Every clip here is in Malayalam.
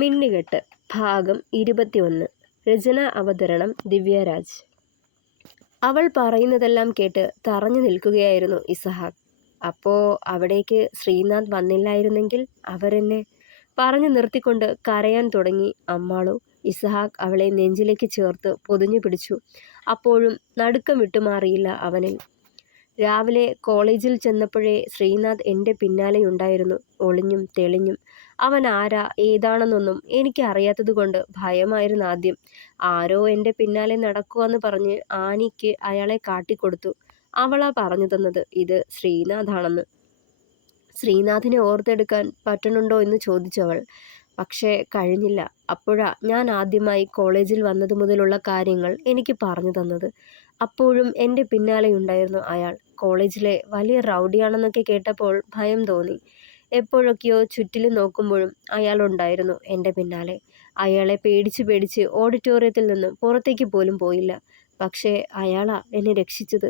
മിന്നികെട്ട് ഭാഗം 21. രചന അവതരണം ദിവ്യരാജ്. അവൾ പറയുന്നതെല്ലാം കേട്ട് തറഞ്ഞു നിൽക്കുകയായിരുന്നു ഇസഹാക്ക്. അപ്പോൾ അവിടേക്ക് ശ്രീനാഥ് വന്നില്ലായിരുന്നെങ്കിൽ അവരെന്നെ പറഞ്ഞു നിർത്തിക്കൊണ്ട് കരയാൻ തുടങ്ങി അമ്മാളു. ഇസഹാക്ക് അവളെ നെഞ്ചിലേക്ക് ചേർത്ത് പൊതിഞ്ഞു പിടിച്ചു. അപ്പോഴും നടുക്കം വിട്ടുമാറിയില്ല അവനിൽ. രാവിലെ കോളേജിൽ ചെന്നപ്പോഴേ ശ്രീനാഥ് എൻ്റെ പിന്നാലെയുണ്ടായിരുന്നു, ഒളിഞ്ഞും തെളിഞ്ഞും. അവൻ ആരാ ഏതാണെന്നൊന്നും എനിക്ക് അറിയാത്തതുകൊണ്ട് ഭയമായിരുന്നു ആദ്യം. ആരോ എൻ്റെ പിന്നാലെ നടക്കുവാന്ന് പറഞ്ഞ് ആനിക്ക് അയാളെ കാട്ടിക്കൊടുത്തു. അവളാ പറഞ്ഞു തന്നത് ഇത് ശ്രീനാഥാണെന്ന്. ശ്രീനാഥിനെ ഓർത്തെടുക്കാൻ പറ്റണുണ്ടോ എന്ന് ചോദിച്ചവൾ. പക്ഷേ കഴിഞ്ഞില്ല. അപ്പോഴാ ഞാൻ ആദ്യമായി കോളേജിൽ വന്നതു മുതലുള്ള കാര്യങ്ങൾ എനിക്ക് പറഞ്ഞു തന്നത്. അപ്പോഴും എൻ്റെ പിന്നാലെയുണ്ടായിരുന്നു അയാൾ. കോളേജിലെ വലിയ റൗഡിയാണെന്നൊക്കെ കേട്ടപ്പോൾ ഭയം തോന്നി. എപ്പോഴൊക്കെയോ ചുറ്റിലും നോക്കുമ്പോഴും അയാളുണ്ടായിരുന്നു എൻ്റെ പിന്നാലെ. അയാളെ പേടിച്ച് ഓഡിറ്റോറിയത്തിൽ നിന്നും പുറത്തേക്ക് പോലും പോയില്ല. പക്ഷേ അയാളാ എന്നെ രക്ഷിച്ചത്.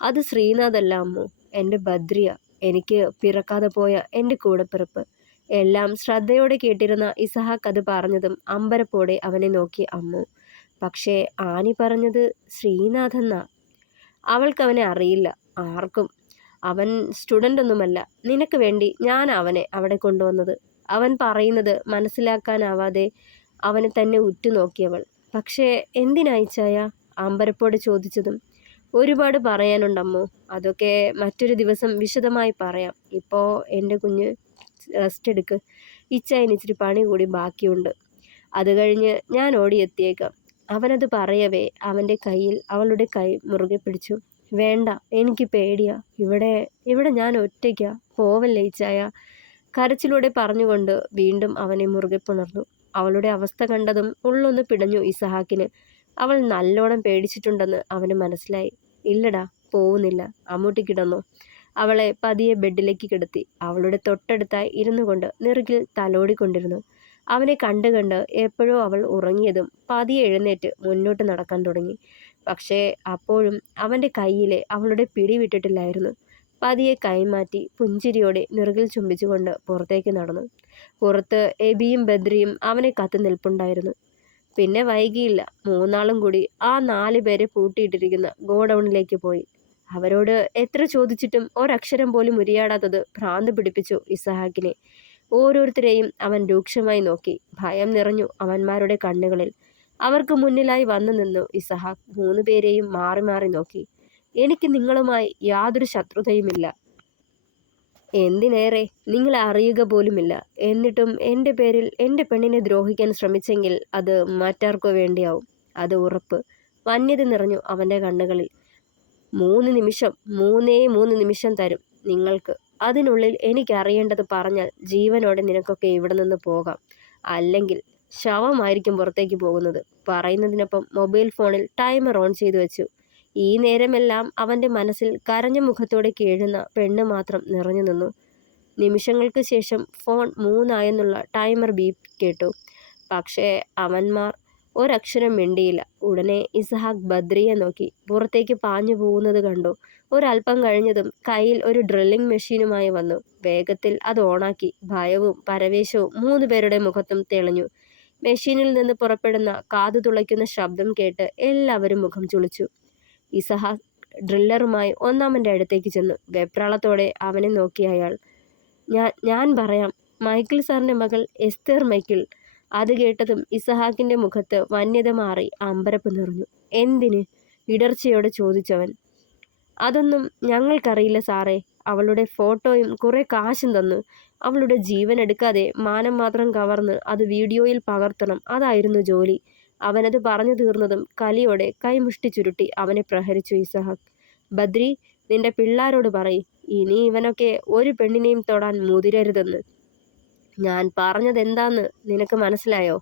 അത് ശ്രീനാഥല്ല അമ്മു, എൻ്റെ ബദ്രിയ, എനിക്ക് പിറക്കാതെ പോയ എൻ്റെ കൂടപ്പിറപ്പ്. എല്ലാം ശ്രദ്ധയോടെ കേട്ടിരുന്ന ഇസഹാക്ക് അത് പറഞ്ഞതും അമ്പരപ്പോടെ അവനെ നോക്കി അമ്മു. പക്ഷേ ആനി പറഞ്ഞത് ശ്രീനാഥെന്നാ. അവൾക്കവനെ അറിയില്ല, ആർക്കും. അവൻ സ്റ്റുഡൻ്റ് ഒന്നുമല്ല. നിനക്ക് വേണ്ടി ഞാൻ അവനെ അവിടെ കൊണ്ടുവന്നത്. അവൻ പറയുന്നത് മനസ്സിലാക്കാനാവാതെ അവനെ തന്നെ ഉറ്റുനോക്കിയവൾ. പക്ഷേ എന്തിനയച്ചായ? അമ്പരപ്പോടെ ചോദിച്ചതും. ഒരുപാട് പറയാനുണ്ടമ്മോ, അതൊക്കെ മറ്റൊരു ദിവസം വിശദമായി പറയാം. ഇപ്പോൾ എൻ്റെ കുഞ്ഞ് റെസ്റ്റ് എടുക്ക്. ഇച്ചായന് ഇച്ചിരി പണി കൂടി ബാക്കിയുണ്ട്. അത് കഴിഞ്ഞ് ഞാൻ ഓടിയെത്തിയേക്കാം. അവനത് പറയവേ അവൻ്റെ കയ്യിൽ അവളുടെ കൈ മുറുകെ പിടിച്ചു. വേണ്ട, എനിക്ക് പേടിയാ. ഇവിടെ ഞാൻ ഒറ്റയ്ക്കാ. പോവല്ലേ ഇച്ചായ. കരച്ചിലൂടെ പറഞ്ഞുകൊണ്ട് വീണ്ടും അവനെ മുറുകെ പുണർന്നു. അവളുടെ അവസ്ഥ കണ്ടതും ഉള്ളൊന്ന് പിടഞ്ഞു ഇസഹാക്കിന്. അവൾ നല്ലോണം പേടിച്ചിട്ടുണ്ടെന്ന് അവന് മനസ്സിലായി. ഇല്ലടാ, പോവുന്നില്ല. അമ്മൂട്ടി കിടന്നോ. അവളെ പതിയെ ബെഡിലേക്ക് കിടത്തി. അവളുടെ തൊട്ടടുത്തായി ഇരുന്നു കൊണ്ട് നെറുകിൽ തലോടിക്കൊണ്ടിരുന്നു. അവനെ കണ്ട് എപ്പോഴോ അവൾ ഉറങ്ങിയതും പതിയെ എഴുന്നേറ്റ് മുന്നോട്ട് നടക്കാൻ തുടങ്ങി. പക്ഷേ അപ്പോഴും അവൻ്റെ കയ്യിലെ അവളുടെ പിടി വിട്ടിട്ടില്ലായിരുന്നു. പതിയെ കൈമാറ്റി പുഞ്ചിരിയോടെ നെറുകിൽ ചുംബിച്ചുകൊണ്ട് പുറത്തേക്ക് നടന്നു. പുറത്ത് എബിയും ബദ്രിയും അവനെ കാത്തു നിൽപ്പുണ്ടായിരുന്നു. പിന്നെ വൈകിയില്ല. മൂന്നാളും കൂടി ആ 4 പേരെ പൂട്ടിയിട്ടിരിക്കുന്ന ഗോഡൗണിലേക്ക് പോയി. അവരോട് എത്ര ചോദിച്ചിട്ടും ഒരക്ഷരം പോലും ഉരിയാടാത്തത് ഭ്രാന്ത് പിടിപ്പിച്ചു ഇസഹാക്കിനെ. ഓരോരുത്തരെയും അവൻ രൂക്ഷമായി നോക്കി. ഭയം നിറഞ്ഞു അവന്മാരുടെ കണ്ണുകളിൽ. അവർക്ക് മുന്നിലായി വന്നു നിന്നു ഇസഹാക്ക്. 3 പേരെയും മാറി മാറി നോക്കി. എനിക്ക് നിങ്ങളുമായി യാതൊരു ശത്രുതയുമില്ല. എന്തിനേറെ, നിങ്ങളെ അറിയുക പോലുമില്ല. എന്നിട്ടും എൻ്റെ പേരിൽ എൻ്റെ പെണ്ണിനെ ദ്രോഹിക്കാൻ ശ്രമിച്ചെങ്കിൽ അത് മറ്റാർക്കോ വേണ്ടിയാവും. അത് ഉറപ്പ്. വന്യത നിറഞ്ഞു അവൻ്റെ കണ്ണുകളിൽ. 3 നിമിഷം, 3 നിമിഷം തരും നിങ്ങൾക്ക്. അതിനുള്ളിൽ എനിക്കറിയേണ്ടത് പറഞ്ഞാൽ ജീവനോടെ നിനക്കൊക്കെ ഇവിടെ നിന്ന് പോകാം. അല്ലെങ്കിൽ ശവമായിരിക്കും പുറത്തേക്ക് പോകുന്നത്. പറയുന്നതിനൊപ്പം മൊബൈൽ ഫോണിൽ ടൈമർ ഓൺ ചെയ്തു വെച്ചു. ഈ നേരമെല്ലാം അവൻ്റെ മനസ്സിൽ കരഞ്ഞ മുഖത്തോടെ കേഴുന്ന പെണ്ണ് മാത്രം നിറഞ്ഞു നിന്നു. നിമിഷങ്ങൾക്ക് ശേഷം ഫോൺ 3 ആയെന്നുള്ള ടൈമർ ബീപ്പ് കേട്ടു. പക്ഷേ അവന്മാർ ഒരക്ഷരം മിണ്ടിയില്ല. ഉടനെ ഇസഹാക്ക് ബദ്രിയെ നോക്കി പുറത്തേക്ക് പാഞ്ഞു പോകുന്നത് കണ്ടു. ഒരല്പം കഴിഞ്ഞതും കയ്യിൽ ഒരു ഡ്രില്ലിംഗ് മെഷീനുമായി വന്നു. വേഗത്തിൽ അത് ഓണാക്കി. ഭയവും പരവേശവും 3 പേരുടെ മുഖത്തും തെളിഞ്ഞു. മെഷീനിൽ നിന്ന് പുറപ്പെടുന്ന കാതു തുളയ്ക്കുന്ന ശബ്ദം കേട്ട് എല്ലാവരും മുഖം ചുളിച്ചു. ഇസഹാക്ക് ഡ്രില്ലറുമായി ഒന്നാമൻ്റെ അടുത്തേക്ക് ചെന്നു. വെപ്രാളത്തോടെ അവനെ നോക്കി അയാൾ. ഞാൻ പറയാം, മൈക്കിൾ സാറിൻ്റെ മകൾ എസ്തേർ മൈക്കിൾ. അത് കേട്ടതും ഇസഹാക്കിൻ്റെ മുഖത്ത് വന്യത മാറി അമ്പരപ്പ് നിറഞ്ഞു. എന്തിന്? ഇടർച്ചയോടെ ചോദിച്ചവൻ. അതൊന്നും ഞങ്ങൾക്കറിയില്ല സാറേ. അവളുടെ ഫോട്ടോയും കുറേ കാശും തന്നു. അവളുടെ ജീവൻ എടുക്കാതെ മാനം മാത്രം കവർന്ന് അത് വീഡിയോയിൽ പകർത്തണം, അതായിരുന്നു ജോലി. അവനത് പറഞ്ഞു തീർന്നതും കലിയോടെ കൈമുഷ്ടി ചുരുട്ടി അവനെ പ്രഹരിച്ചു ഇസഹാക്ക്. ബദ്രി, നിന്റെ പിള്ളാരോട് പറയ്, ഇനി ഇവനൊക്കെ ഒരു പെണ്ണിനെയും തൊടാൻ മുതിരരുതെന്ന്. ഞാൻ പറഞ്ഞതെന്താന്ന് നിനക്ക് മനസ്സിലായോ?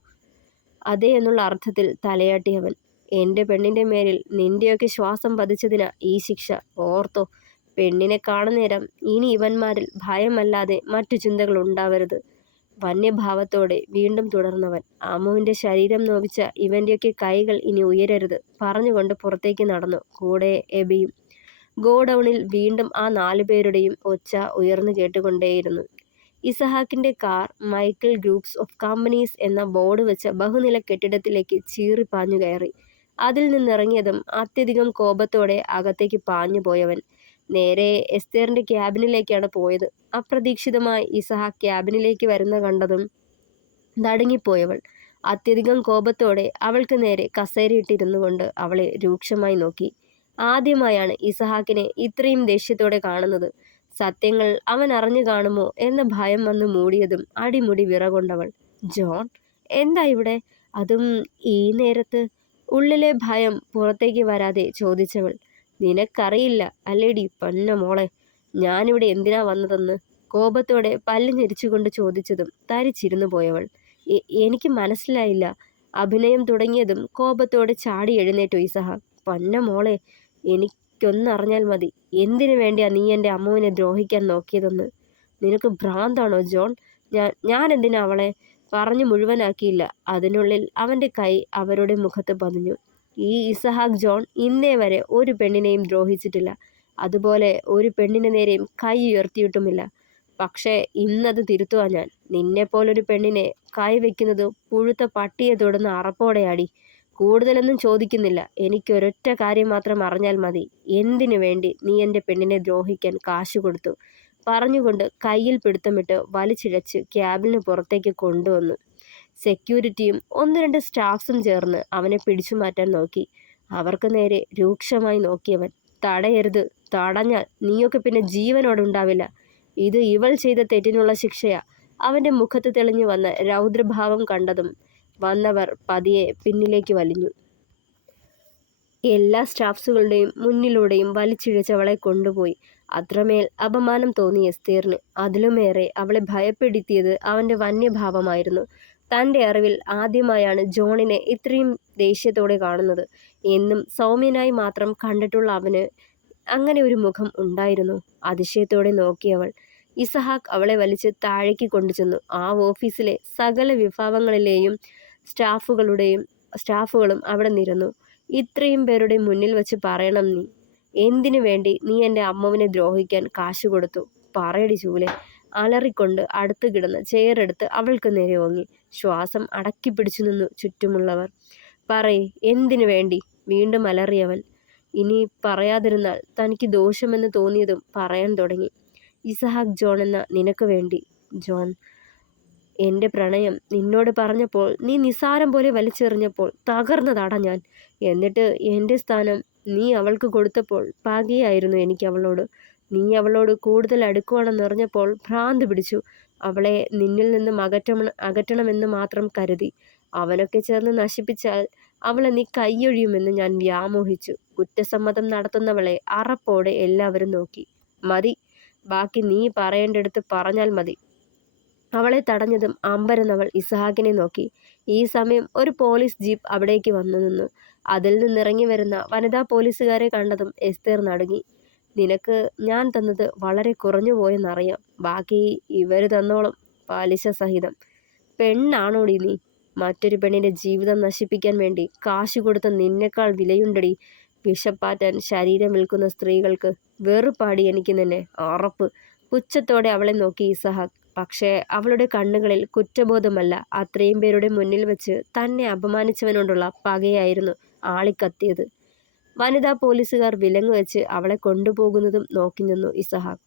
അതേ എന്നുള്ള അർത്ഥത്തിൽ തലയാട്ടി അവൻ. എൻ്റെ പെണ്ണിൻ്റെ മേലിൽ നിൻ്റെയൊക്കെ ശ്വാസം പതിച്ചതിനാ ഈ ശിക്ഷ. ഓർത്തോ. പെണ്ണിനെ കാണുന്നേരം ഇനി ഇവന്മാരിൽ ഭയമല്ലാതെ മറ്റു ചിന്തകൾ ഉണ്ടാവരുത്. വന്യഭാവത്തോടെ വീണ്ടും തുടർന്നവൻ. അമ്മുവിൻ്റെ ശരീരം നോവിച്ച ഇവൻ്റെയൊക്കെ കൈകൾ ഇനി ഉയരരുത് പറഞ്ഞുകൊണ്ട് പുറത്തേക്ക് നടന്നു. കൂടെ എബിയും. ഗോഡൗണിൽ വീണ്ടും ആ 4 പേരുടെയും ഒച്ച ഉയർന്നു കേട്ടുകൊണ്ടേയിരുന്നു. ഇസഹാക്കിന്റെ car Michael groups of companies എന്ന ബോർഡ് വെച്ച ബഹുനില കെട്ടിടത്തിലേക്ക് ചീറിപ്പാഞ്ഞു കയറി. അതിൽ നിന്നിറങ്ങിയതും അത്യധികം കോപത്തോടെ അകത്തേക്ക് പാഞ്ഞു പോയവൻ നേരെ എസ്തേറിന്റെ ക്യാബിനിലേക്കാണ് പോയത്. അപ്രതീക്ഷിതമായി ഇസഹാക്ക് ക്യാബിനിലേക്ക് വരുന്ന കണ്ടതും നടുങ്ങിപ്പോയവൾ അത്യധികം കോപത്തോടെ അവൾക്ക് നേരെ കസേരയിട്ടിരുന്നു കൊണ്ട് അവളെ രൂക്ഷമായി നോക്കി. ആദ്യമായാണ് ഇസഹാക്കിനെ ഇത്രയും ദേഷ്യത്തോടെ കാണുന്നത്. സത്യങ്ങൾ അവൻ അറിഞ്ഞു കാണുമോ എന്ന ഭയം വന്ന് മൂടിയതും അടിമുടി വിറകൊണ്ടവൾ. ജോൺ, എന്താ ഇവിടെ? അതും ഈ നേരത്ത്? ഉള്ളിലെ ഭയം പുറത്തേക്ക് വരാതെ ചോദിച്ചവൾ. നിനക്കറിയില്ല അല്ലേടി പൊന്ന മോളെ, ഞാനിവിടെ എന്തിനാ വന്നതെന്ന്? കോപത്തോടെ പല്ല് ഞെരിച്ചുകൊണ്ട് ചോദിച്ചതും തരിച്ചിരുന്നു പോയവൾ. എനിക്ക് മനസ്സിലായില്ല. അഭിനയം തുടങ്ങിയതും കോപത്തോടെ ചാടി എഴുന്നേറ്റു ഇസഹാക്ക്. പൊന്ന മോളെ, എനിക്കൊന്നറിഞ്ഞാൽ മതി. എന്തിനു വേണ്ടിയാ നീ എൻ്റെ അമ്മുവിനെ ദ്രോഹിക്കാൻ നോക്കിയതെന്ന്? നിനക്ക് ഭ്രാന്താണോ ജോൺ? ഞാൻ എന്തിനാ അവളെ? പറഞ്ഞു മുഴുവനാക്കിയില്ല. അതിനുള്ളിൽ അവൻ്റെ കൈ അവരുടെ മുഖത്ത് പതിഞ്ഞു. ഈ ഇസഹാക്ക് ജോൺ ഇന്നേ വരെ ഒരു പെണ്ണിനെയും ദ്രോഹിച്ചിട്ടില്ല. അതുപോലെ ഒരു പെണ്ണിന് നേരെയും കൈ ഉയർത്തിയിട്ടുമില്ല. പക്ഷേ ഇന്നത് തിരുത്തുവാ ഞാൻ. നിന്നെപ്പോലൊരു പെണ്ണിനെ കൈവയ്ക്കുന്നത് പുഴുത്ത പട്ടിയെ തൊടുന്ന അറപ്പോടെയാടി. കൂടുതലൊന്നും ചോദിക്കുന്നില്ല. എനിക്കൊരൊറ്റ കാര്യം മാത്രം അറിഞ്ഞാൽ മതി. എന്തിനു വേണ്ടി നീ എൻ്റെ പെണ്ണിനെ ദ്രോഹിക്കാൻ കാശ് കൊടുത്തു? പറഞ്ഞുകൊണ്ട് കയ്യിൽ പിടുത്തമിട്ട് വലിച്ചിഴച്ച് ക്യാബിന് പുറത്തേക്ക് കൊണ്ടുവന്നു. സെക്യൂരിറ്റിയും ഒന്ന് രണ്ട് സ്റ്റാഫ്സും ചേർന്ന് അവനെ പിടിച്ചു മാറ്റാൻ നോക്കി. അവർക്ക് നേരെ രൂക്ഷമായി നോക്കിയവൻ. തടയരുത്. തടഞ്ഞാൽ നീയൊക്കെ പിന്നെ ജീവനോടെ ഉണ്ടാവില്ല. ഇത് ഇവൾ ചെയ്ത തെറ്റിനുള്ള ശിക്ഷയാ. അവൻ്റെ മുഖത്ത് തെളിഞ്ഞു വന്ന രൗദ്രഭാവം കണ്ടതും വന്നവർ പതിയെ പിന്നിലേക്ക് വലിഞ്ഞു. എല്ലാ സ്റ്റാഫ്സുകളുടെയും മുന്നിലൂടെയും വലിച്ചിഴച്ചവളെ കൊണ്ടുപോയി. അത്രമേൽ അപമാനം തോന്നി എസ്തേറിന്. അതിലുമേറെ അവളെ ഭയപ്പെടുത്തിയത് അവൻ്റെ വന്യഭാവമായിരുന്നു. തൻ്റെ അറിവിൽ ആദ്യമായാണ് ജോണിനെ ഇത്രയും ദേഷ്യത്തോടെ കാണുന്നത്. എന്നും സൗമ്യനായി മാത്രം കണ്ടിട്ടുള്ള അവന് അങ്ങനെ ഒരു മുഖം ഉണ്ടായിരുന്നു. അതിശയത്തോടെ നോക്കിയവൾ. ഇസഹാക്ക് അവളെ വലിച്ച് താഴേക്ക് കൊണ്ടുചെന്നു. ആ ഓഫീസിലെ സകല വിഭാഗങ്ങളിലെയും സ്റ്റാഫുകളും അവിടെ നിരന്നു. ഇത്രയും പേരുടെ മുന്നിൽ വെച്ച് പറയണം നീ? എന്തിനു വേണ്ടി നീ എൻ്റെ അമ്മുവിനെ ദ്രോഹിക്കാൻ കാശ് കൊടുത്തു? പറയടി ചൂലെ. അലറിക്കൊണ്ട് അടുത്ത് കിടന്ന് ചെയറെടുത്ത് അവൾക്ക് നേരെ ഓങ്ങി. ശ്വാസം അടക്കി പിടിച്ചു നിന്നു ചുറ്റുമുള്ളവർ. പറയ്, എന്തിനു വേണ്ടി? വീണ്ടും അലറിയവൻ. ഇനി പറയാതിരുന്നാൽ തനിക്ക് ദോഷമെന്ന് തോന്നിയതും പറയാൻ തുടങ്ങി. ഇസഹാക്ക് ജോൺ എന്ന നിനക്ക് വേണ്ടി. ജോൺ, എൻ്റെ പ്രണയം നിന്നോട് പറഞ്ഞപ്പോൾ നീ നിസാരം പോലെ വലിച്ചെറിഞ്ഞപ്പോൾ തകർന്നതാടാ ഞാൻ. എന്നിട്ട് എൻ്റെ സ്ഥാനം നീ അവൾക്ക് കൊടുത്തപ്പോൾ പകയായിരുന്നു എനിക്ക് അവളോട്. നീ അവളോട് കൂടുതൽ അടുക്കുവാണെന്നറിഞ്ഞപ്പോൾ ഭ്രാന്ത് പിടിച്ചു. അവളെ നിന്നിൽ നിന്നും അകറ്റണമെന്ന് മാത്രം കരുതി. അവനൊക്കെ ചേർന്ന് നശിപ്പിച്ചാൽ അവളെ നീ കൈയൊഴിയുമെന്ന് ഞാൻ വ്യാമോഹിച്ചു. കുറ്റസമ്മതം നടത്തുന്നവളെ അറപ്പോടെ എല്ലാവരും നോക്കി. മതി, ബാക്കി നീ പറയേണ്ടടുത്ത് പറഞ്ഞാൽ മതി. അവളെ തടഞ്ഞതും അമ്പരന്നവൾ ഇസഹാക്കിനെ നോക്കി. ഈ സമയം ഒരു പോലീസ് ജീപ്പ് അവിടേക്ക് വന്നു നിന്നു. അതിൽ നിന്നിറങ്ങി വരുന്ന വനിതാ പോലീസുകാരെ കണ്ടതും എസ്തേർ നടുങ്ങി. നിനക്ക് ഞാൻ തന്നത് വളരെ കുറഞ്ഞു പോയെന്നറിയാം. ബാക്കി ഇവർ തന്നോളും, പലിശ സഹിതം. പെണ്ണാണോടി നീ? മറ്റൊരു പെണ്ണിൻ്റെ ജീവിതം നശിപ്പിക്കാൻ വേണ്ടി കാശ് കൊടുത്ത നിന്നേക്കാൾ വിലയുണ്ടടി. വിഷപ്പാറ്റാൻ ശരീരം വിൽക്കുന്ന സ്ത്രീകൾക്ക് വെറുപ്പാടി എനിക്ക് നിന്നെ. അറപ്പ്. പുച്ഛത്തോടെ അവളെ നോക്കി ഇസഹാക്ക്. പക്ഷേ അവളുടെ കണ്ണുകളിൽ കുറ്റബോധമല്ല, അത്രയും പേരുടെ മുന്നിൽ വെച്ച് തന്നെ അപമാനിച്ചവനോടുള്ള പകയായിരുന്നു ആളിക്കത്തിയത്. വനിതാ പോലീസുകാർ വിലങ്ങ് വെച്ച് അവളെ കൊണ്ടുപോകുന്നതും നോക്കി നിന്നു ഇസഹാക്ക്.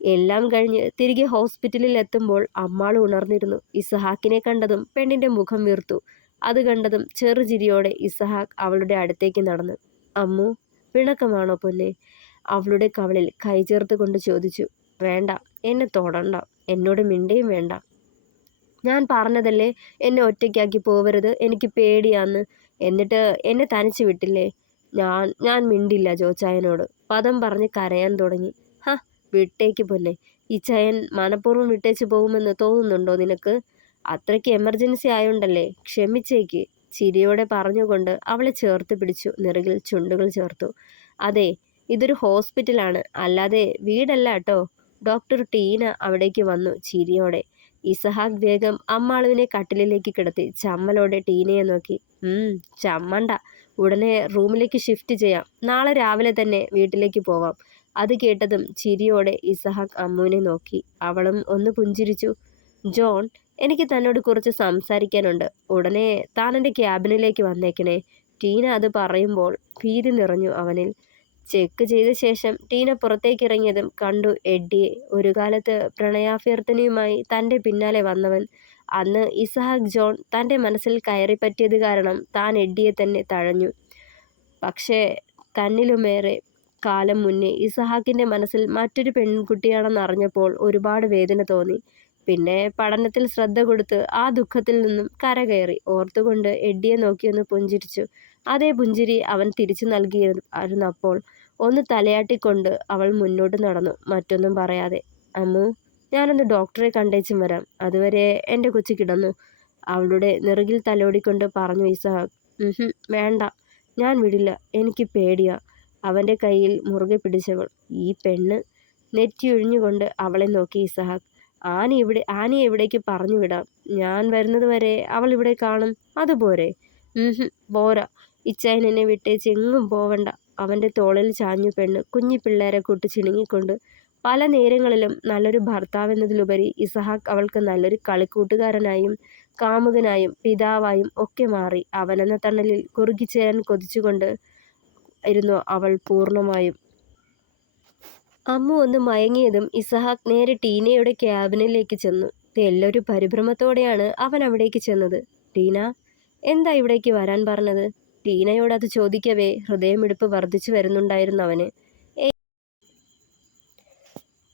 എല്ലാം കഴിഞ്ഞ് തിരികെ ഹോസ്പിറ്റലിൽ എത്തുമ്പോൾ അമ്മാൾ ഉണർന്നിരുന്നു. ഇസഹാക്കിനെ കണ്ടതും പെണ്ണിൻ്റെ മുഖം വീർത്തു. അത് കണ്ടതും ചെറുചിരിയോടെ ഇസഹാക്ക് അവളുടെ അടുത്തേക്ക് നടന്നു. അമ്മു, പിണക്കമാണോ പൊന്നെ? അവളുടെ കവളിൽ കൈ ചേർത്ത് കൊണ്ട് ചോദിച്ചു. വേണ്ട, എന്നെ തൊടണ്ട. എന്നോട് മിണ്ടുകയും വേണ്ട. ഞാൻ പറഞ്ഞതല്ലേ എന്നെ ഒറ്റയ്ക്കാക്കി പോവരുത്, എനിക്ക് പേടിയാന്ന്. എന്നിട്ട് എന്നെ തനിച്ച് വിട്ടില്ലേ? ഞാൻ മിണ്ടില്ല ജോച്ചായനോട്. പദം പറഞ്ഞ് കരയാൻ തുടങ്ങി. ഹ, വിട്ടേക്ക് പൊന്നെ. ഈ ചയൻ മനഃപൂർവ്വം വിട്ടേച്ച് പോകുമെന്ന് തോന്നുന്നുണ്ടോ നിനക്ക്? അത്രയ്ക്ക് എമർജൻസി ആയോണ്ടല്ലേ. ക്ഷമിച്ചേക്ക്. ചിരിയോടെ പറഞ്ഞുകൊണ്ട് അവളെ ചേർത്ത് പിടിച്ചു നെറുകിൽ ചുണ്ടുകൾ ചേർത്തു. അതെ, ഇതൊരു ഹോസ്പിറ്റലാണ്, അല്ലാതെ വീടല്ല കേട്ടോ. ഡോക്ടർ ടീന അവിടേക്ക് വന്നു ചിരിയോടെ. ഇസഹാക്ക് വേഗം അമ്മാളുവിനെ കട്ടിലിലേക്ക് കിടത്തി ചമ്മലോടെ ടീനയെ നോക്കി. ചമ്മണ്ട, ഉടനെ റൂമിലേക്ക് ഷിഫ്റ്റ് ചെയ്യാം. നാളെ രാവിലെ തന്നെ വീട്ടിലേക്ക് പോവാം. അത് കേട്ടതും ചിരിയോടെ ഇസഹാക്ക് അമ്മുവിനെ നോക്കി. അവളും ഒന്ന് പുഞ്ചിരിച്ചു. ജോൺ, എനിക്ക് തന്നോട് കുറച്ച് സംസാരിക്കാനുണ്ട്. ഉടനെ താൻ എൻ്റെ ക്യാബിനിലേക്ക് വന്നേക്കണേ. ടീന അത് പറയുമ്പോൾ ഭീതി നിറഞ്ഞു അവനിൽ. ചെക്ക് ചെയ്ത ശേഷം ടീന പുറത്തേക്കിറങ്ങിയതും കണ്ടു എഡ്ഡിയെ. ഒരു കാലത്ത് പ്രണയാഭ്യർത്ഥനയുമായി തൻ്റെ പിന്നാലെ വന്നവൻ. അന്ന് ഇസഹാക്ക് ജോൺ തൻ്റെ മനസ്സിൽ കയറിപ്പറ്റിയത് കാരണം താൻ എഡ്ഡിയെ തന്നെ തഴഞ്ഞു. പക്ഷേ തന്നിലുമേറെ കാലം മുന്നേ ഇസഹാക്കിൻ്റെ മനസ്സിൽ മറ്റൊരു പെൺകുട്ടിയാണെന്ന് അറിഞ്ഞപ്പോൾ ഒരുപാട് വേദന തോന്നി. പിന്നെ പഠനത്തിൽ ശ്രദ്ധ കൊടുത്ത് ആ ദുഃഖത്തിൽ നിന്നും കരകയറി. ഓർത്തുകൊണ്ട് എഡ്ഡിയെ നോക്കിയൊന്ന് പുഞ്ചിരിച്ചു. അതേ പുഞ്ചിരി അവൻ തിരിച്ചു നൽകിയിരുന്നപ്പോൾ ഒന്ന് തലയാട്ടിക്കൊണ്ട് അവൾ മുന്നോട്ട് നടന്നു, മറ്റൊന്നും പറയാതെ. അമ്മു, ഞാനൊന്ന് ഡോക്ടറെ കണ്ടേച്ചും വരാം. അതുവരെ എൻ്റെ കൊച്ചു കിടന്നു. അവളുടെ നെറുകിൽ തലോടിക്കൊണ്ട് പറഞ്ഞു ഇസഹാക്ക്. വേണ്ട, ഞാൻ വിടില്ല. എനിക്ക് പേടിയാ. അവൻ്റെ കയ്യിൽ മുറുകെ പിടിച്ചവൾ. ഈ പെണ്ണ്. നെറ്റിയൊഴിഞ്ഞുകൊണ്ട് അവളെ നോക്കി ഇസഹാക്ക്. ആനയെ എവിടേക്ക് പറഞ്ഞു വിടാം. ഞാൻ വരുന്നത് വരെ അവൾ ഇവിടെ കാണും. അതുപോരെ? പോരാ. ഇച്ചായൻ എന്നെ വിട്ടേച്ച് എങ്ങും പോവണ്ട. അവൻ്റെ തോളിൽ ചാഞ്ഞു പെണ്ണ് കുഞ്ഞി പിള്ളേരെ കൂട്ടി ചിണുങ്ങിക്കൊണ്ട്. പല നേരങ്ങളിലും നല്ലൊരു ഭർത്താവെന്നതിലുപരി ഇസഹാക്ക് അവൾക്ക് നല്ലൊരു കളിക്കൂട്ടുകാരനായും കാമുകനായും പിതാവായും ഒക്കെ മാറി. അവനെന്ന തണലിൽ കുറുകിച്ചേരാൻ കൊതിച്ചുകൊണ്ട് ഇരുന്നു അവൾ പൂർണ്ണമായും. അമ്മു ഒന്ന് മയങ്ങിയതും ഇസഹാക്ക് നേരെ ടീനയുടെ ക്യാബിനിലേക്ക് ചെന്നു. തെല്ലൊരു പരിഭ്രമത്തോടെയാണ് അവൻ അവിടേക്ക് ചെന്നത്. ടീന, എന്താ ഇവിടേക്ക് വരാൻ പറഞ്ഞത്? ടീനയോട് അത് ചോദിക്കവേ ഹൃദയമിടിപ്പ് വർദ്ധിച്ചു വരുന്നുണ്ടായിരുന്നു അവന്.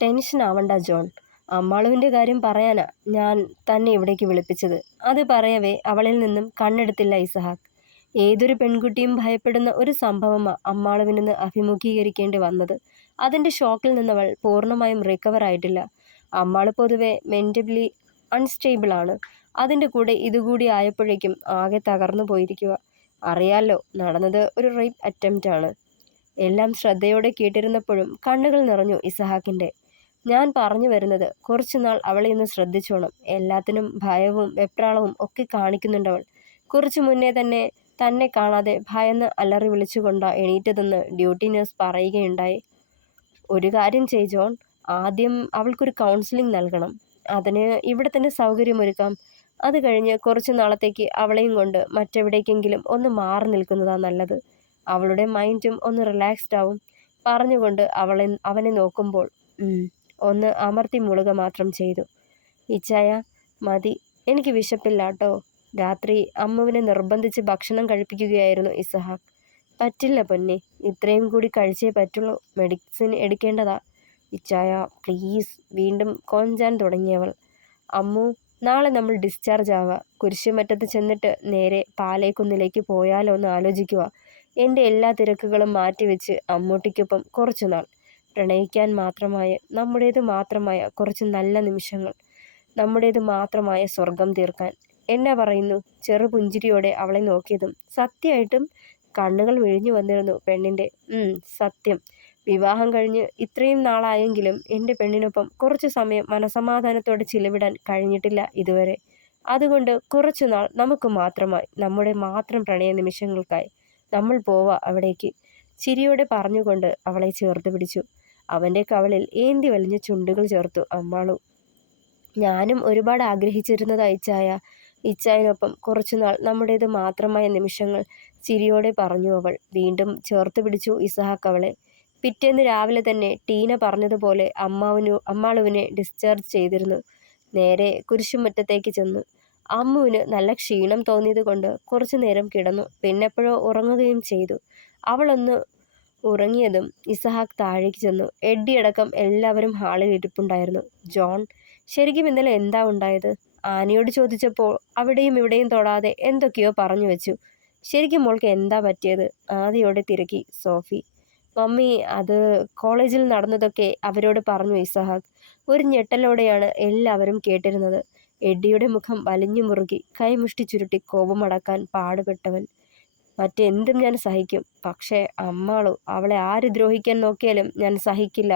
ടെൻഷൻ ആവണ്ട ജോൺ. അമ്മാളുവിൻ്റെ കാര്യം പറയാനാ ഞാൻ തന്നെ ഇവിടേക്ക് വിളിപ്പിച്ചത്. അത് പറയവേ അവളിൽ നിന്നും കണ്ണെടുത്തില്ല ഇസഹാക്ക്. ഏതൊരു പെൺകുട്ടിയും ഭയപ്പെടുന്ന ഒരു സംഭവമാ അമ്മാളുവിൽ നിന്ന് അഭിമുഖീകരിക്കേണ്ടി വന്നത്. അതിൻ്റെ ഷോക്കിൽ നിന്നവൾ പൂർണ്ണമായും റിക്കവർ ആയിട്ടില്ല. അമ്മാള് പൊതുവെ മെൻ്റലി അൺസ്റ്റേബിളാണ്. അതിൻ്റെ കൂടെ ഇതുകൂടി ആയപ്പോഴേക്കും ആകെ തകർന്നു പോയിരിക്കുക. അറിയാലോ, നടന്നത് ഒരു റേപ്പ് അറ്റംപ്റ്റ് ആണ്. എല്ലാം ശ്രദ്ധയോടെ കേട്ടിരുന്നപ്പോഴും കണ്ണുകൾ നിറഞ്ഞു ഇസഹാക്കിൻ്റെ. ഞാൻ പറഞ്ഞു വരുന്നത്, കുറച്ചുനാൾ അവളെ ഒന്ന് ശ്രദ്ധിച്ചോണം. എല്ലാത്തിനും ഭയവും വെപ്രാളവും ഒക്കെ കാണിക്കുന്നുണ്ടവൾ. കുറച്ചു മുന്നേ തന്നെ കാണാതെ ഭയന്ന് അലറി വിളിച്ചുകൊണ്ടാ എണീറ്റതെന്ന് ഡ്യൂട്ടി നേഴ്സ് പറയുകയുണ്ടായി. ഒരു കാര്യം ചെയ് ജോൺ, ആദ്യം അവൾക്കൊരു കൗൺസിലിംഗ് നൽകണം. അതിന് ഇവിടെ തന്നെ സൗകര്യമൊരുക്കാം. അത് കഴിഞ്ഞ് കുറച്ചു നാളത്തേക്ക് അവളെയും കൊണ്ട് മറ്റെവിടേക്കെങ്കിലും ഒന്ന് മാറി നിൽക്കുന്നതാ നല്ലത്. അവളുടെ മൈൻഡും ഒന്ന് റിലാക്സ്ഡ് ആവും. പറഞ്ഞുകൊണ്ട് അവനെ നോക്കുമ്പോൾ ഒന്ന് അമർത്തി മുളുക മാത്രം ചെയ്തു. ഇച്ചായ, മതി, എനിക്ക് വിശപ്പില്ലാട്ടോ. രാത്രി അമ്മുവിനെ നിർബന്ധിച്ച് ഭക്ഷണം കഴിപ്പിക്കുകയായിരുന്നു ഇസഹാക്ക്. പറ്റില്ല പൊന്നെ, ഇത്രയും കൂടി കഴിച്ചേ പറ്റുള്ളൂ. മെഡിസിൻ എടുക്കേണ്ടതാ. ഇച്ചായ പ്ലീസ്. വീണ്ടും കൊഞ്ചാൻ തുടങ്ങിയവൾ. അമ്മു, നാളെ നമ്മൾ ഡിസ്ചാർജ് ആവുക. കുരിശുമറ്റത്ത് ചെന്നിട്ട് നേരെ പാലേക്കുന്നിലേക്ക് പോയാലോ എന്ന് ആലോചിക്കുക. എൻ്റെ എല്ലാ തിരക്കുകളും മാറ്റിവെച്ച് അമ്മൂട്ടിക്കൊപ്പം കുറച്ചുനാൾ പ്രണയിക്കാൻ മാത്രമായ, നമ്മുടേത് മാത്രമായ കുറച്ച് നല്ല നിമിഷങ്ങൾ, നമ്മുടേത് മാത്രമായ സ്വർഗം തീർക്കാൻ. എന്നാ പറയുന്നു? ചെറുപുഞ്ചിരിയോടെ അവളെ നോക്കിയതും സത്യമായിട്ടും കണ്ണുകൾ വിഴിഞ്ഞു വന്നിരുന്നു പെണ്ണിൻ്റെ. സത്യം. വിവാഹം കഴിഞ്ഞ് ഇത്രയും നാളായെങ്കിലും എൻ്റെ പെണ്ണിനൊപ്പം കുറച്ചു സമയം മനസമാധാനത്തോടെ ചിലവിടാൻ കഴിഞ്ഞിട്ടില്ല ഇതുവരെ. അതുകൊണ്ട് കുറച്ചുനാൾ നമുക്ക് മാത്രമായി, നമ്മുടെ മാത്രം പ്രണയ നിമിഷങ്ങൾക്കായി നമ്മൾ പോവാ അവിടേക്ക്. ചിരിയോടെ പറഞ്ഞുകൊണ്ട് അവളെ ചേർത്ത് പിടിച്ചു. അവൻ്റെ കവളിൽ ഏന്തി വലിഞ്ഞ ചുണ്ടുകൾ ചേർത്തു അമ്മാളു. ഞാനും ഒരുപാട് ആഗ്രഹിച്ചിരുന്നതാ ഇച്ചായ. ഇച്ചായനൊപ്പം കുറച്ചുനാൾ നമ്മുടേത് മാത്രമായ നിമിഷങ്ങൾ, ചിരിയോടെ പറഞ്ഞു അവൾ. വീണ്ടും ചേർത്ത് പിടിച്ചു ഇസഹാക്ക് അവളെ. പിറ്റേന്ന് രാവിലെ തന്നെ ടീന പറഞ്ഞതുപോലെ അമ്മാളുവിനെ ഡിസ്ചാർജ് ചെയ്തിരുന്നു. നേരെ കുരിശുമുറ്റത്തേക്ക് ചെന്നു. അമ്മുവിന് നല്ല ക്ഷീണം തോന്നിയത് കൊണ്ട് കുറച്ചു നേരം കിടന്നു. പിന്നെപ്പോഴോ ഉറങ്ങുകയും ചെയ്തു. അവളൊന്ന് ഉറങ്ങിയതും ഇസഹാക്ക് താഴേക്ക് ചെന്നു. എഡ്ഡി അടക്കം എല്ലാവരും ഹാളിൽ ഇരിപ്പുണ്ടായിരുന്നു. ജോൺ, ശരിക്കും ഇന്നലെ എന്താ ഉണ്ടായത്? ആനയോട് ചോദിച്ചപ്പോൾ അവിടെയും ഇവിടെയും തൊടാതെ എന്തൊക്കെയോ പറഞ്ഞു വെച്ചു. ശരിക്കും മോൾക്ക് എന്താ പറ്റിയത്? ആദിയോടെ തിരക്കി സോഫി. മമ്മി, അത് കോളേജിൽ നടന്നതൊക്കെ അവരോട് പറഞ്ഞു ഇസഹാക്ക്. ഒരു ഞെട്ടലോടെയാണ് എല്ലാവരും കേട്ടിരുന്നത്. എഡ്ഡിയുടെ മുഖം വലിഞ്ഞു മുറുകി കൈമുഷ്ടി ചുരുട്ടി കോപമടക്കാൻ പാടുപെട്ടവൻ. മറ്റെന്തും ഞാൻ സഹിക്കും, പക്ഷേ അമ്മാളു, അവളെ ആര് ദ്രോഹിക്കാൻ നോക്കിയാലും ഞാൻ സഹിക്കില്ല.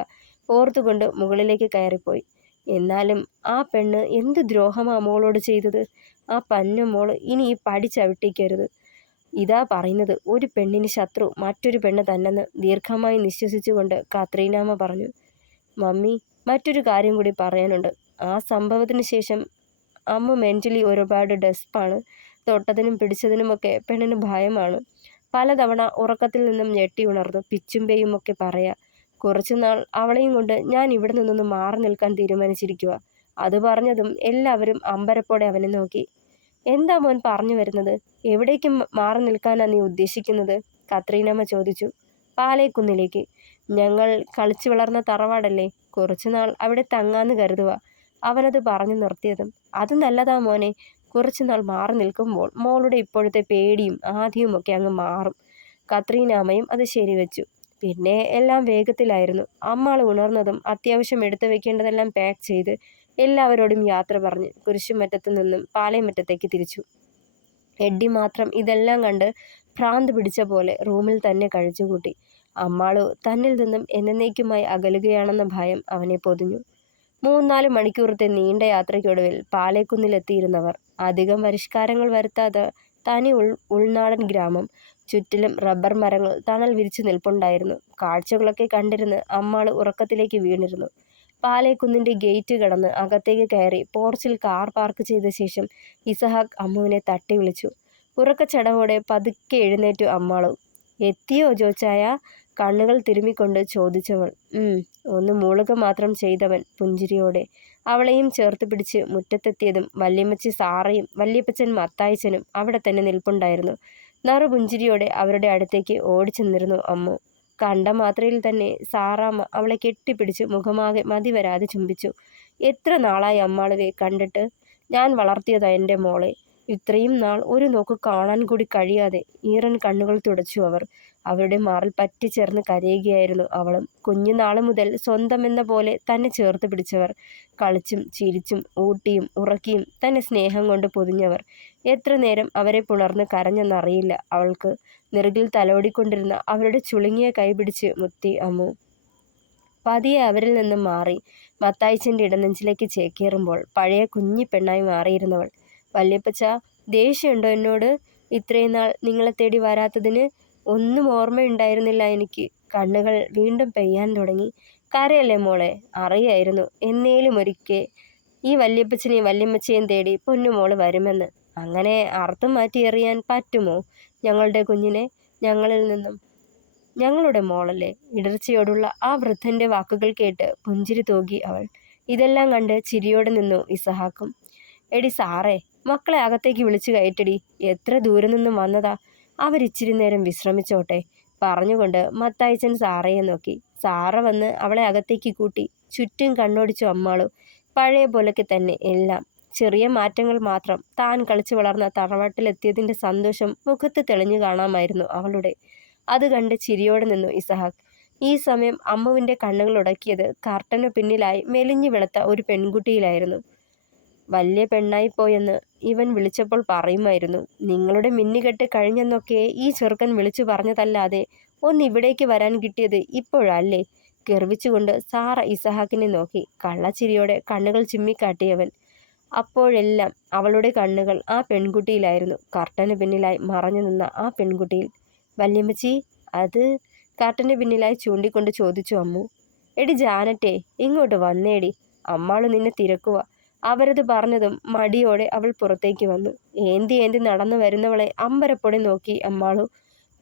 ഓർത്തുകൊണ്ട് മുകളിലേക്ക് കയറിപ്പോയി. എന്നാലും ആ പെണ്ണ് എന്ത് ദ്രോഹമാ മോളോട് ചെയ്തത്? ആ പന്ന മോള് ഇനി ഈ പടി ചവിട്ടിക്കരുത്. ഇതാ പറയുന്നത്, ഒരു പെണ്ണിന് ശത്രു മറ്റൊരു പെണ്ണ് തന്നെന്ന് ദീർഘമായി നിശ്വസിച്ചുകൊണ്ട് കത്രീനാമ്മ പറഞ്ഞു. മമ്മി, മറ്റൊരു കാര്യം കൂടി പറയാനുണ്ട്. ആ സംഭവത്തിന് ശേഷം അമ്മ മെൻ്റലി ഒരുപാട് ഡെസ്പാണ്. തൊട്ടതിനും പിടിച്ചതിനുമൊക്കെ പെണ്ണിന് ഭയമാണ്. പലതവണ ഉറക്കത്തിൽ നിന്നും ഞെട്ടി ഉണർന്നു പിച്ചും പേയും ഒക്കെ പറയാ. കുറച്ചുനാൾ അവളെയും കൊണ്ട് ഞാൻ ഇവിടെ നിന്നൊന്ന് മാറി നിൽക്കാൻ തീരുമാനിച്ചിരിക്കുക. അത് പറഞ്ഞതും എല്ലാവരും അമ്പരപ്പോടെ അവനെ നോക്കി. എന്താ മോൻ പറഞ്ഞു വരുന്നത്? എവിടേക്കും മാറി നിൽക്കാനാ നീ ഉദ്ദേശിക്കുന്നത്? കത്രീനമ്മ ചോദിച്ചു. പാലേക്കുന്നിലേക്ക്. ഞങ്ങൾ കളിച്ചു വളർന്ന തറവാടല്ലേ, കുറച്ചുനാൾ അവിടെ തങ്ങാന്ന് കരുതുക. അവനത് പറഞ്ഞു നിർത്തിയതും. അത് നല്ലതാ മോനെ. കുറച്ചുനാൾ മാറി നിൽക്കുമ്പോൾ മോളുടെ ഇപ്പോഴത്തെ പേടിയും ആദിയും ഒക്കെ അങ്ങ് മാറും. കത്രീനാമ്മയും അത് ശരിവെച്ചു. പിന്നെ എല്ലാം വേഗത്തിലായിരുന്നു. അമ്മാൾ ഉണർന്നതും അത്യാവശ്യം എടുത്തു വെക്കേണ്ടതെല്ലാം പാക്ക് ചെയ്ത് എല്ലാവരോടും യാത്ര പറഞ്ഞ് കുരിശുമറ്റത്തു നിന്നും പാലയമറ്റത്തേക്ക് തിരിച്ചു. എഡ്ഡി മാത്രം ഇതെല്ലാം കണ്ട് ഭ്രാന്ത് പിടിച്ച പോലെ റൂമിൽ തന്നെ കഴിച്ചുകൂട്ടി. അമ്മാളു തന്നിൽ നിന്നും എന്നേക്കുമായി അകലുകയാണെന്ന ഭയം അവനെ പൊതിഞ്ഞു. 3-4 മണിക്കൂറത്തെ നീണ്ട യാത്രയ്ക്കൊടുവിൽ പാലേക്കുന്നിലെത്തിയിരുന്നവർ. അധികം പരിഷ്കാരങ്ങൾ വരുത്താതെ തനി ഉൾനാടൻ ഗ്രാമം. ചുറ്റിലും റബ്ബർ മരങ്ങൾ തണൽ വിരിച്ചു നിൽപ്പുണ്ടായിരുന്നു. കാഴ്ചകളൊക്കെ കണ്ടിരുന്ന് അമ്മാള് ഉറക്കത്തിലേക്ക് വീണിരുന്നു. പാലേക്കുന്നിൻ്റെ ഗേറ്റ് കടന്ന് അകത്തേക്ക് കയറി പോർച്ചിൽ കാർ പാർക്ക് ചെയ്ത ശേഷം ഇസഹാക്ക് അമ്മുവിനെ തട്ടി വിളിച്ചു. ഉറക്കച്ചടവോടെ പതുക്കെ എഴുന്നേറ്റു അമ്മാളു. എത്തിയോ ജോച്ചായ? കണ്ണുകൾ തിരുമ്മിക്കൊണ്ട് ചോദിച്ചവൾ. ഒന്ന് മൂളുക മാത്രം ചെയ്തവൻ പുഞ്ചിരിയോടെ. അവളെയും ചേർത്ത് പിടിച്ച് മുറ്റത്തെത്തിയതും വല്യമ്മച്ചി സാറയും വല്യപ്പച്ചൻ മത്തായിച്ചനും അവിടെ തന്നെ നിൽപ്പുണ്ടായിരുന്നു. നറുപുഞ്ചിരിയോടെ അവരുടെ അടുത്തേക്ക് ഓടിച്ചെന്നിരുന്നു അമ്മു. കണ്ട മാത്രയിൽ തന്നെ സാറാമ്മ അവളെ കെട്ടിപ്പിടിച്ച് മുഖമാകെ മതി വരാതെ ചുംബിച്ചു. എത്ര നാളായി അമ്മാളുവെ കണ്ടിട്ട്. ഞാൻ വളർത്തിയതാ എൻ്റെ മോളെ. ഇത്രയും നാൾ ഒരു നോക്ക് കാണാൻ കൂടി കഴിയാതെ ഈറൻ കണ്ണുകൾ തുടച്ചു അവർ. അവരുടെ മാറിൽ പറ്റിച്ചേർന്ന് കരയുകയായിരുന്നു അവളും. കുഞ്ഞുനാള് മുതൽ സ്വന്തമെന്ന പോലെ തന്നെ ചേർത്ത് പിടിച്ചവർ. കളിച്ചും ചിരിച്ചും ഊട്ടിയും ഉറക്കിയും തന്നെ സ്നേഹം കൊണ്ട് പൊതിഞ്ഞവർ. എത്ര നേരം അവരെ പുണർന്ന് കരഞ്ഞെന്നറിയില്ല അവൾക്ക്. നെറുകിൽ തലോടിക്കൊണ്ടിരുന്ന അവരുടെ ചുളുങ്ങിയ കൈ പിടിച്ച് മുത്തി അമ്മു. പതിയെ അവരിൽ നിന്നും മാറി മത്തായിച്ചൻ്റെ ഇടനെഞ്ചിലേക്ക് ചേക്കേറുമ്പോൾ പഴയ കുഞ്ഞി പെണ്ണായി മാറിയിരുന്നവൾ. വല്യപ്പച്ച, ദേഷ്യമുണ്ടോ എന്നോട്? ഇത്രയും നാൾ നിങ്ങളെ തേടി വരാത്തതിന്? ഒന്നും ഓർമ്മയുണ്ടായിരുന്നില്ല എനിക്ക്. കണ്ണുകൾ വീണ്ടും പെയ്യാൻ തുടങ്ങി. കരയല്ലേ മോളെ? അറിയായിരുന്നു എന്നേലും ഒരിക്കൽ ഈ വല്യപ്പച്ചനെയും വല്യമ്മച്ചയും തേടി പൊന്നുമോള് വരുമെന്ന്. അങ്ങനെ അർത്ഥം മാറ്റി എറിയാൻ പറ്റുമോ ഞങ്ങളുടെ കുഞ്ഞിനെ ഞങ്ങളിൽ നിന്നും? ഞങ്ങളുടെ മോളല്ലേ? ഇടർച്ചയോടുള്ള ആ വൃദ്ധൻ്റെ വാക്കുകൾ കേട്ട് പുഞ്ചിരി തൂകി അവൾ. ഇതെല്ലാം കണ്ട് ചിരിയോടെ നിന്നു ഇസഹാക്കും. എടി സാറേ, മക്കളെ അകത്തേക്ക് വിളിച്ചു കയറ്റടി. എത്ര ദൂരെ നിന്നും വന്നതാ. അവരിച്ചിരി നേരം വിശ്രമിച്ചോട്ടെ. പറഞ്ഞുകൊണ്ട് മത്തായിച്ചൻ സാറയെ നോക്കി. സാറ വന്ന് അവളെ അകത്തേക്ക് കൂട്ടി. ചുറ്റും കണ്ണോടിച്ചു അമ്മാളു. പഴയ പോലൊക്കെ തന്നെ എല്ലാം. ചെറിയ മാറ്റങ്ങൾ മാത്രം. താൻ കളിച്ചു വളർന്ന തറവാട്ടിലെത്തിയതിൻ്റെ സന്തോഷം മുഖത്ത് തെളിഞ്ഞു കാണാമായിരുന്നു അവളുടെ. അത് കണ്ട് ചിരിയോടെ നിന്നു ഇസഹാക്ക്. ഈ സമയം അമ്മുവിൻ്റെ കണ്ണുകൾ ഉടക്കിയത് കർട്ടന് പിന്നിലായി മെലിഞ്ഞു വെളുത്ത ഒരു പെൺകുട്ടിയിലായിരുന്നു. വലിയ പെണ്ണായി പോയെന്ന് ഇവൻ വിളിച്ചപ്പോൾ പറയുമായിരുന്നു. നിങ്ങളുടെ മിന്നുകെട്ട് കഴിഞ്ഞെന്നൊക്കെ ഈ ചെറുക്കൻ വിളിച്ചു പറഞ്ഞതല്ലാതെ ഒന്ന് ഇവിടേക്ക് വരാൻ കിട്ടിയത് ഇപ്പോഴല്ലേ? ഗർവിച്ചുകൊണ്ട് സാറ ഇസഹാക്കിനെ നോക്കി. കള്ളച്ചിരിയോടെ കണ്ണുകൾ ചിമ്മിക്കാട്ടിയവൻ. അപ്പോഴെല്ലാം അവളുടെ കണ്ണുകൾ ആ പെൺകുട്ടിയിലായിരുന്നു. കർട്ടന് പിന്നിലായി മറഞ്ഞു നിന്ന ആ പെൺകുട്ടിയിൽ. വല്യമ്മച്ചി, അത്? കർട്ടന് പിന്നിലായി ചൂണ്ടിക്കൊണ്ട് ചോദിച്ചു അമ്മു. എടി ജാനറ്റെ, ഇങ്ങോട്ട് വന്നേടി. അമ്മാള് നിന്നെ തിരക്കുക. അവരത് പറഞ്ഞതും മടിയോടെ അവൾ പുറത്തേക്ക് വന്നു. ഏന്തി ഏന്തി നടന്നു വരുന്നവളെ അമ്പരപ്പോടെ നോക്കി അമ്മാളു.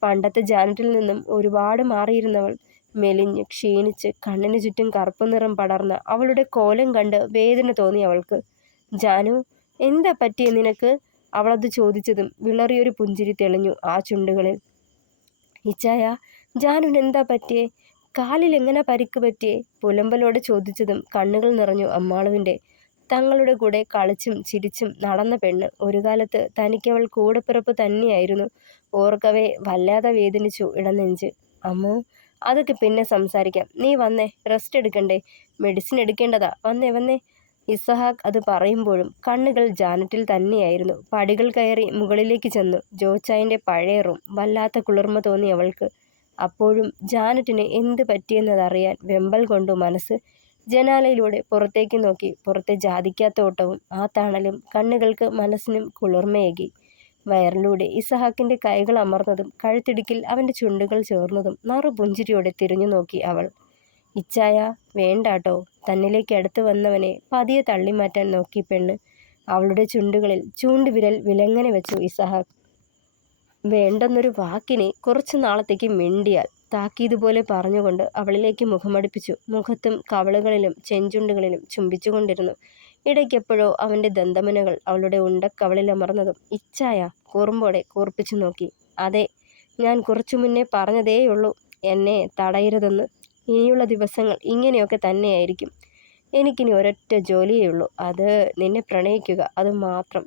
പണ്ടത്തെ ജാനറ്റിൽ നിന്നും ഒരുപാട് മാറിയിരുന്നവൾ. മെലിഞ്ഞ് ക്ഷീണിച്ച് കണ്ണിന് ചുറ്റും കറുപ്പ് നിറം പടർന്ന അവളുടെ കോലം കണ്ട് വേദന തോന്നി അവൾക്ക്. ജാനു, എന്താ പറ്റിയ നിനക്ക്? അവളത് ചോദിച്ചതും വിളറിയൊരു പുഞ്ചിരി തെളിഞ്ഞു ആ ചുണ്ടുകളിൽ. ഇച്ചായ, ജാനുവിന് എന്താ പറ്റിയേ? കാലിൽ എങ്ങനെ പരിക്ക് പറ്റിയേ? പുലമ്പലോടെ ചോദിച്ചതും കണ്ണുകൾ നിറഞ്ഞു അമ്മാളുവിൻ്റെ. തങ്ങളുടെ കൂടെ കളിച്ചും ചിരിച്ചും നടന്ന പെണ്ണ്. ഒരു കാലത്ത് തനിക്കവൾ കൂടെപ്പിറപ്പ് തന്നെയായിരുന്നു. ഓർക്കവേ വല്ലാതെ വേദനിച്ചു ഇടനെഞ്ച്. അമ്മോ, അതൊക്കെ പിന്നെ സംസാരിക്കാം. നീ വന്നേ, റെസ്റ്റ് എടുക്കണ്ടേ? മെഡിസിൻ എടുക്കേണ്ടതാ. വന്നേ വന്നേ. ഇസഹാക്ക് അത് പറയുമ്പോഴും കണ്ണുകൾ ജാനറ്റിൽ തന്നെയായിരുന്നു. പടികൾ കയറി മുകളിലേക്ക് ചെന്നു. ജോച്ചായൻ്റെ പഴയ റൂം. വല്ലാത്ത കുളിർമ തോന്നി അവൾക്ക്. അപ്പോഴും ജാനറ്റിന് എന്ത് പറ്റിയെന്നതറിയാൻ വെമ്പൽ കൊണ്ടു മനസ്സ്. ജനാലയിലൂടെ പുറത്തേക്ക് നോക്കി. പുറത്തെ ജാതിക്കാത്തോട്ടവും ആ തണലും കണ്ണുകൾക്ക് മനസ്സിനും കുളിർമയേകി. വയറിലൂടെ ഇസഹാക്കിൻ്റെ കൈകൾ അമർന്നതും കഴുത്തിടുക്കിൽ അവൻ്റെ ചുണ്ടുകൾ ചേർന്നതും നറുപുഞ്ചിരിയോടെ തിരിഞ്ഞു നോക്കി അവൾ. ഇച്ചായ, വേണ്ടാട്ടോ. തന്നിലേക്ക് അടുത്ത് വന്നവനെ പതിയെ തള്ളിമാറ്റാൻ നോക്കി പെണ്ണ്. അവളുടെ ചുണ്ടുകളിൽ ചൂണ്ടുവിരൽ വിലങ്ങനെ വെച്ചു ഇസഹാക്ക്. വേണ്ടെന്നൊരു വാക്കിനെ കുറച്ചു നാളത്തേക്ക് മിണ്ടിയാൽ താക്കീതുപോലെ പറഞ്ഞുകൊണ്ട് അവളിലേക്ക് മുഖമടുപ്പിച്ചു. മുഖത്തും കവളുകളിലും ചെഞ്ചുണ്ടുകളിലും ചുംബിച്ചുകൊണ്ടിരുന്നു. ഇടയ്ക്കെപ്പോഴോ അവൻ്റെ ദന്തമനകൾ അവളുടെ ഉണ്ടക്കവളിലമർന്നതും ഇച്ചായ കൂർമ്പോടെ കൂർപ്പിച്ചു നോക്കി. അതെ, ഞാൻ കുറച്ചു മുന്നേ പറഞ്ഞതേയുള്ളൂ എന്നെ തടയരുതെന്ന്. ഇനിയുള്ള ദിവസങ്ങൾ ഇങ്ങനെയൊക്കെ തന്നെയായിരിക്കും. എനിക്കിനി ഒരൊറ്റ ജോലിയേ ഉള്ളൂ, അത് നിന്നെ പ്രണയിക്കുക, അതുമാത്രം.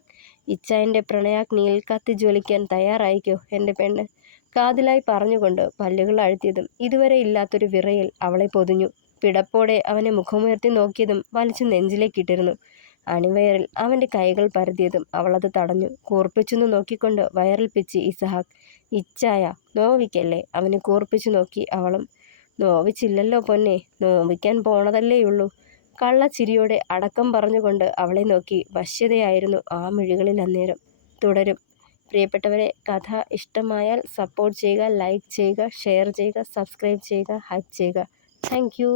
ഇച്ചായൻ്റെ പ്രണയാഗ്നിയിൽ കത്തിജ്വലിക്കാൻ തയ്യാറായിക്കോ എൻ്റെ പെണ്ണ്. കാതിലായി പറഞ്ഞുകൊണ്ട് പല്ലുകൾ അഴുത്തിയതും ഇതുവരെ ഇല്ലാത്തൊരു വിറയൽ അവളെ പൊതിഞ്ഞു. പിടപ്പോടെ അവനെ മുഖമുയർത്തി നോക്കിയതും വലിച്ചു നെഞ്ചിലേക്കിട്ടിരുന്നു. അണിവയറിൽ അവൻ്റെ കൈകൾ പരതിയതും അവളത് തടഞ്ഞു. കൂർപ്പിച്ചൊന്നു നോക്കിക്കൊണ്ട് വയറിൽ പിച്ചി ഇസഹാക്ക്. ഇച്ചായ, നോവിക്കല്ലേ. അവനെ കൂർപ്പിച്ചു നോക്കി അവളും. നോവിച്ചില്ലല്ലോ പൊന്നെ, നോവിക്കാൻ പോണതല്ലേയുള്ളൂ. കള്ളച്ചിരിയോടെ അടക്കം പറഞ്ഞുകൊണ്ട് അവളെ നോക്കി വശ്യതയായിരുന്നു ആ മിഴികളിൽ അന്നേരം. തുടരും. പ്രിയപ്പെട്ടവരെ, കഥ ഇഷ്ടമായാൽ സപ്പോർട്ട് ചെയ്യുക, ലൈക്ക് ചെയ്യുക, ഷെയർ ചെയ്യുക, സബ്സ്ക്രൈബ് ചെയ്യുക, ഹൈപ്പ് ചെയ്യുക. Thank you.